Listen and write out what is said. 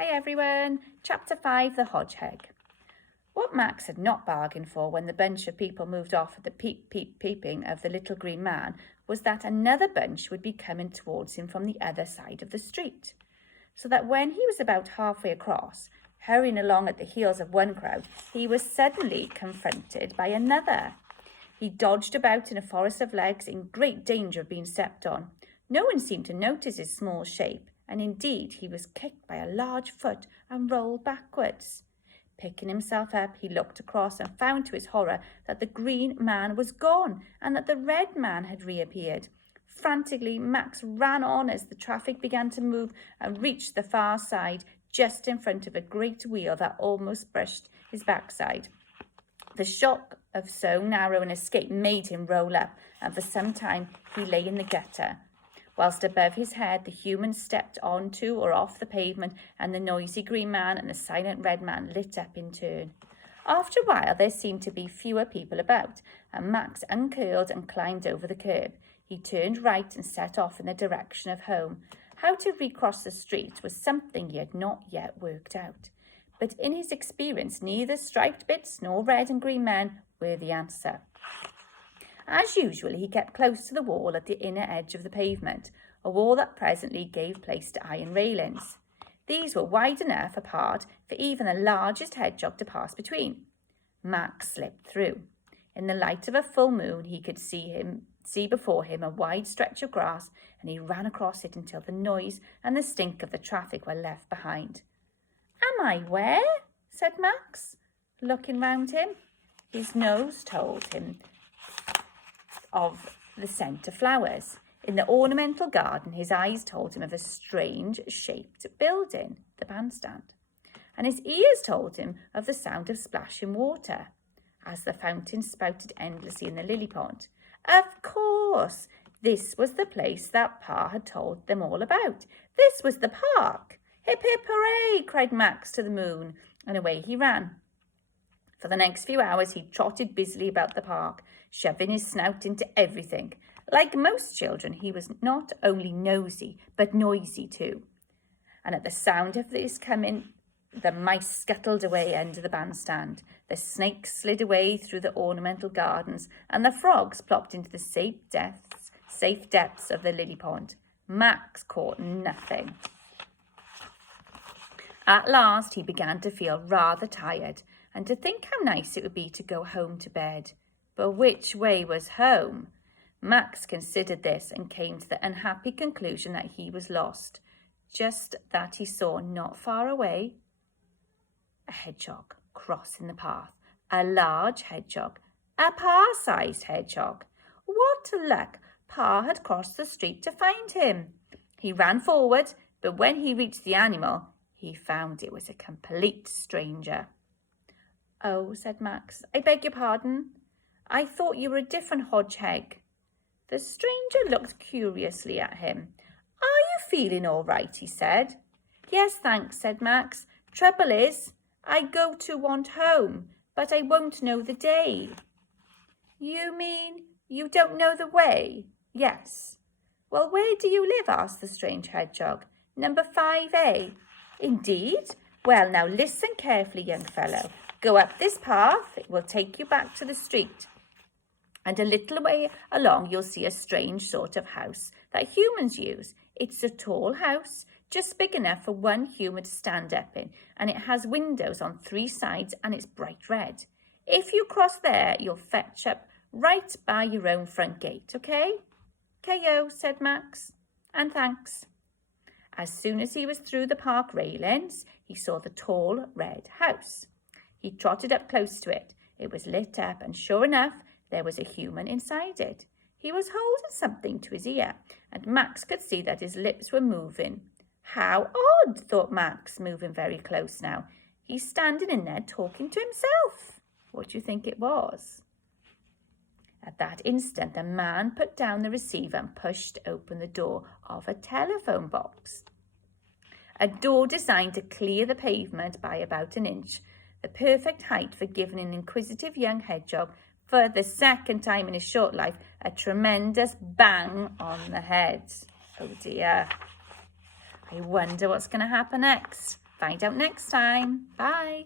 Hi everyone, Chapter 5, The Hodgeheg. What Max had not bargained for when the bunch of people moved off at the peeping of the little green man was that another bunch would be coming towards him from the other side of the street. So that when he was about halfway across, hurrying along at the heels of one crowd, he was suddenly confronted by another. He dodged about in a forest of legs in great danger of being stepped on. No one seemed to notice his small shape, and indeed he was kicked by a large foot and rolled backwards. Picking himself up, he looked across and found to his horror that the green man was gone and that the red man had reappeared. Frantically, Max ran on as the traffic began to move and reached the far side, just in front of a great wheel that almost brushed his backside. The shock of so narrow an escape made him roll up, and for some time he lay in the gutter, whilst above his head the humans stepped onto or off the pavement, and the noisy green man and the silent red man lit up in turn. After a while there seemed to be fewer people about, and Max uncurled and climbed over the curb. He turned right and set off in the direction of home. How to recross the street was something he had not yet worked out. But in his experience, neither striped bits nor red and green men were the answer. As usual, he kept close to the wall at the inner edge of the pavement, a wall that presently gave place to iron railings. These were wide enough apart for even the largest hedgehog to pass between. Max slipped through. In the light of a full moon, he could see before him a wide stretch of grass, and he ran across it until the noise and the stink of the traffic were left behind. "Am I where?" said Max, looking round him. His nose told him of the scent of flowers. In the ornamental garden, his eyes told him of a strange-shaped building, the bandstand, and his ears told him of the sound of splashing water as the fountain spouted endlessly in the lily pond. Of course, this was the place that Pa had told them all about. This was the park. "Hip, hip, hooray!" cried Max to the moon, and away he ran. For the next few hours he trotted busily about the park, shoving his snout into everything. Like most children, he was not only nosy, but noisy too. And at the sound of his coming, the mice scuttled away under the bandstand, the snakes slid away through the ornamental gardens, and the frogs plopped into the safe depths of the lily pond. Max caught nothing. At last he began to feel rather tired, and to think how nice it would be to go home to bed. But which way was home? Max considered this and came to the unhappy conclusion that he was lost. Just that he saw not far away a hedgehog crossing the path, a large hedgehog, a Pa-sized hedgehog. What luck! Pa had crossed the street to find him. He ran forward, but when he reached the animal, he found it was a complete stranger. "Oh," said Max, "I beg your pardon. I thought you were a different Hodgeheg." The stranger looked curiously at him. "Are you feeling all right?" he said. "Yes, thanks," said Max. "Trouble is, I go to want home, but I won't know the day." "You mean you don't know the way?" "Yes." "Well, where do you live?" asked the strange hedgehog. "Number 5A. "Indeed? Well, now listen carefully, young fellow. Go up this path. It will take you back to the street. And a little way along, you'll see a strange sort of house that humans use. It's a tall house, just big enough for one human to stand up in, and it has windows on 3 sides, and it's bright red. If you cross there, you'll fetch up right by your own front gate, okay?" "K.O.," said Max, "and thanks." As soon as he was through the park railings, he saw the tall red house. He trotted up close to it. It was lit up, and sure enough, there was a human inside it. He was holding something to his ear, and Max could see that his lips were moving. How odd, thought Max, moving very close now. He's standing in there talking to himself. What do you think it was? At that instant, the man put down the receiver and pushed open the door of a telephone box. A door designed to clear the pavement by about an inch, the perfect height for giving an inquisitive young hedgehog, for the second time in his short life, a tremendous bang on the head. Oh dear. I wonder what's going to happen next. Find out next time. Bye.